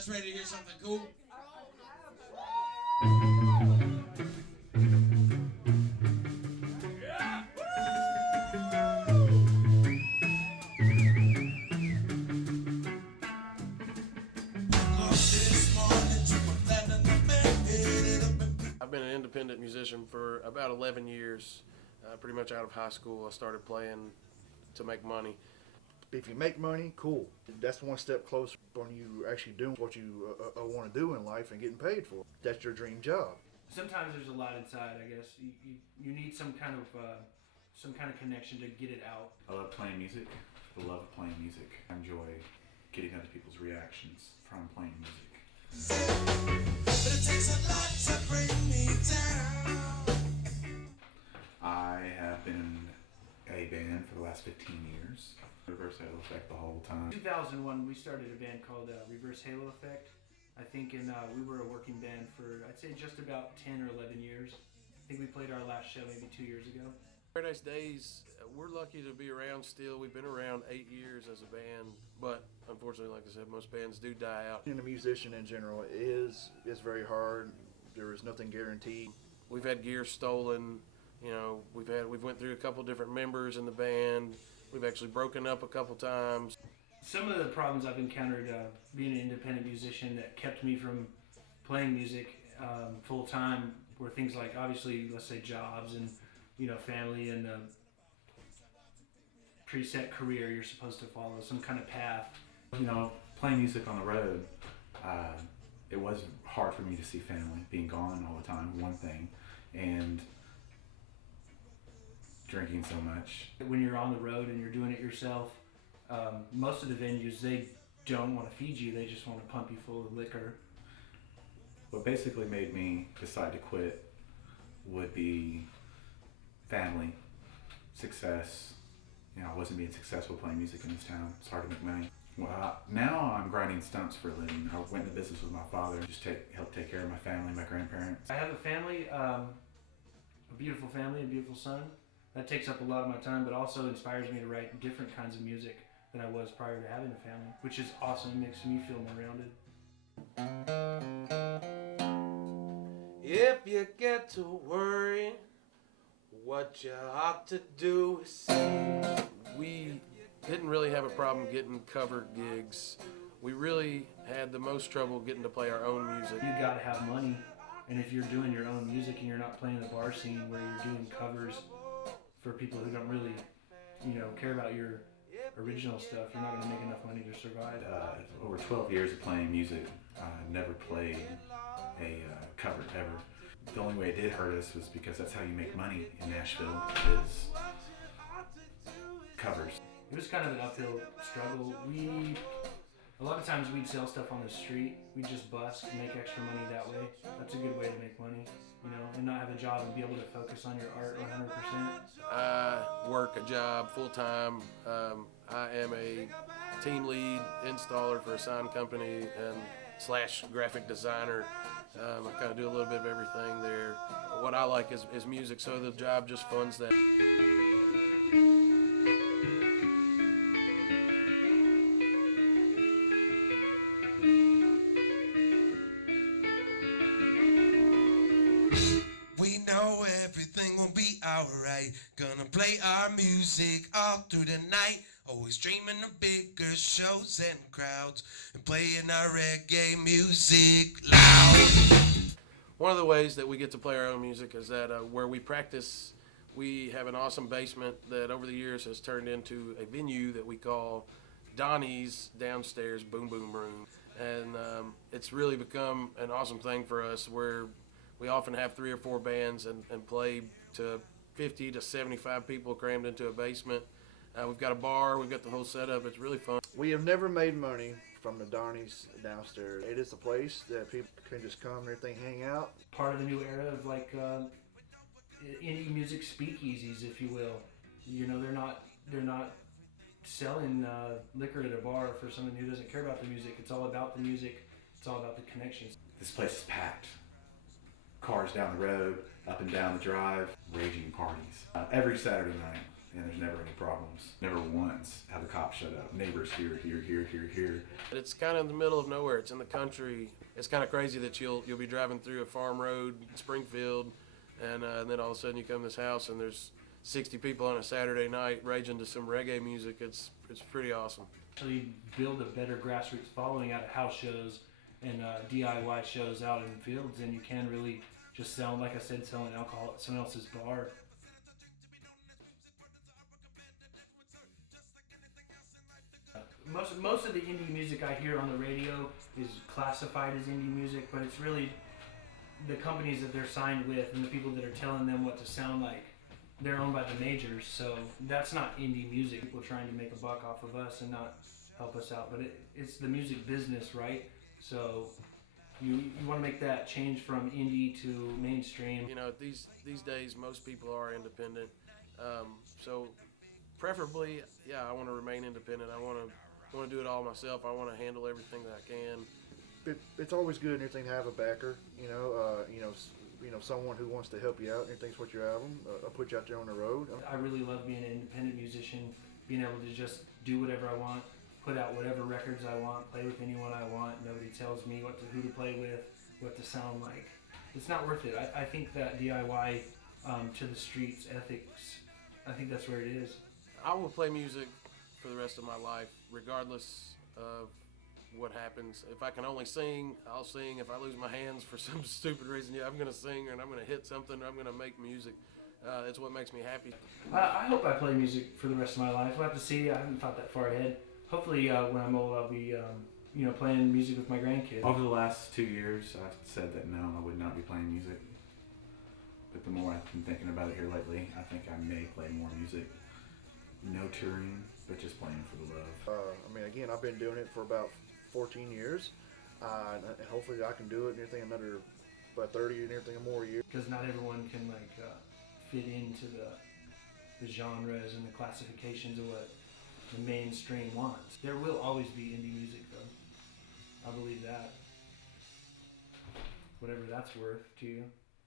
guys ready to hear something cool? I've been an independent musician for about 11 years. Pretty much out of high school, I started playing to make money. If you make money, cool. That's one step closer when you actually doing what you want to do in life and getting paid for it. That's your dream job. Sometimes there's a lot inside. I guess you need some kind of connection to get it out. I love playing music. I love playing music. I enjoy getting other people's reactions from playing music. But it takes a lot to bring me down. I have been in a band for the last 15 years. Reverse Halo Effect the whole time. 2001, we started a band called Reverse Halo Effect. I think we were a working band for, I'd say, just about 10 or 11 years. I think we played our last show maybe 2 years ago. Paradise Days, we're lucky to be around still. We've been around 8 years as a band, but unfortunately, like I said, most bands do die out. Being a musician in general is very hard. There is nothing guaranteed. We've had gear stolen. You know, we've went through a couple different members in the band. We've actually broken up a couple times. Some of the problems I've encountered being an independent musician that kept me from playing music full time were things like, obviously, let's say jobs and, you know, family and preset career you're supposed to follow, some kind of path. You know, playing music on the road, it was hard for me to see family. Being gone all the time, one thing, and drinking so much. When you're on the road and you're doing it yourself, most of the venues, they don't want to feed you, they just want to pump you full of liquor. What basically made me decide to quit would be family, success. You know, I wasn't being successful playing music in this town. It's hard to make money. Well, now I'm grinding stunts for a living. I went into business with my father, just help take care of my family, my grandparents. I have a family, a beautiful family, a beautiful son. That takes up a lot of my time, but also inspires me to write different kinds of music than I was prior to having a family, which is awesome. It makes me feel more rounded. If you get to worry, what you ought to do is sing. We didn't really have a problem getting cover gigs. We really had the most trouble getting to play our own music. You gotta have money, and if you're doing your own music and you're not playing the bar scene where you're doing covers for people who don't really, you know, care about your original stuff, you're not going to make enough money to survive. Over 12 years of playing music, never played a cover ever. The only way it did hurt us was because that's how you make money in Nashville, is covers. It was kind of an uphill struggle. A lot of times we'd sell stuff on the street. We'd just busk and make extra money that way. That's a good way to make money, you know, and not have a job and be able to focus on your art 100%. I work a job full time. I am a team lead installer for a sign company and / graphic designer. I kind of do a little bit of everything there. What I like is music, so the job just funds that. We know everything will be alright. Gonna play our music all through the night. Always dreaming of bigger shows and crowds. And playing our reggae music loud. One of the ways that we get to play our own music is that where we practice, we have an awesome basement that over the years has turned into a venue that we call Donnie's Downstairs Boom Boom Room. And it's really become an awesome thing for us where we often have 3 or 4 bands and play to 50 to 75 people crammed into a basement. We've got a bar, we've got the whole setup. It's really fun. We have never made money from the Donnie's Downstairs. It is a place that people can just come and everything, hang out. Part of the new era of like indie music speakeasies, if you will. You know, they're not selling liquor at a bar for someone who doesn't care about the music. It's all about the music. It's all about the connections. This place is packed. Cars down the road, up and down the drive, raging parties. Every Saturday night, and there's never any problems. Never once have the cops shut up. Neighbors here. It's kind of in the middle of nowhere. It's in the country. It's kind of crazy that you'll be driving through a farm road in Springfield, and then all of a sudden you come to this house and there's 60 people on a Saturday night raging to some reggae music. It's pretty awesome. Actually build a better grassroots following out of house shows and DIY shows out in fields than you can really just selling, like I said, selling alcohol at someone else's bar. Most of the indie music I hear on the radio is classified as indie music, but it's really the companies that they're signed with and the people that are telling them what to sound like. They're owned by the majors, so that's not indie music. People trying to make a buck off of us and not help us out, but it's the music business, right? So you want to make that change from indie to mainstream. You know, these days most people are independent, so preferably, yeah, I want to remain independent. I want to do it all myself. I want to handle everything that I can. It's always good and everything to have a backer. Someone who wants to help you out and thinks what your album, put you out there on the road. I really love being an independent musician, being able to just do whatever I want, put out whatever records I want, play with anyone I want. Nobody tells me who to play with, what to sound like. It's not worth it. I think that DIY to the streets ethics, I think that's where it is. I will play music for the rest of my life, regardless of what happens. If I can only sing, I'll sing. If I lose my hands for some stupid reason, yeah, I'm going to sing, and I'm going to hit something, or I'm going to make music. It's what makes me happy. I hope I play music for the rest of my life. We'll have to see. I haven't thought that far ahead. Hopefully, when I'm old, I'll be, playing music with my grandkids. Over the last 2 years, I've said that no, I would not be playing music. But the more I've been thinking about it here lately, I think I may play more music. No touring, but just playing for the love. Again, I've been doing it for about 14 years, and hopefully I can do it and everything another about 30 and everything more years. Because not everyone can fit into the genres and the classifications of what the mainstream wants. There will always be indie music, though. I believe that. Whatever that's worth to you.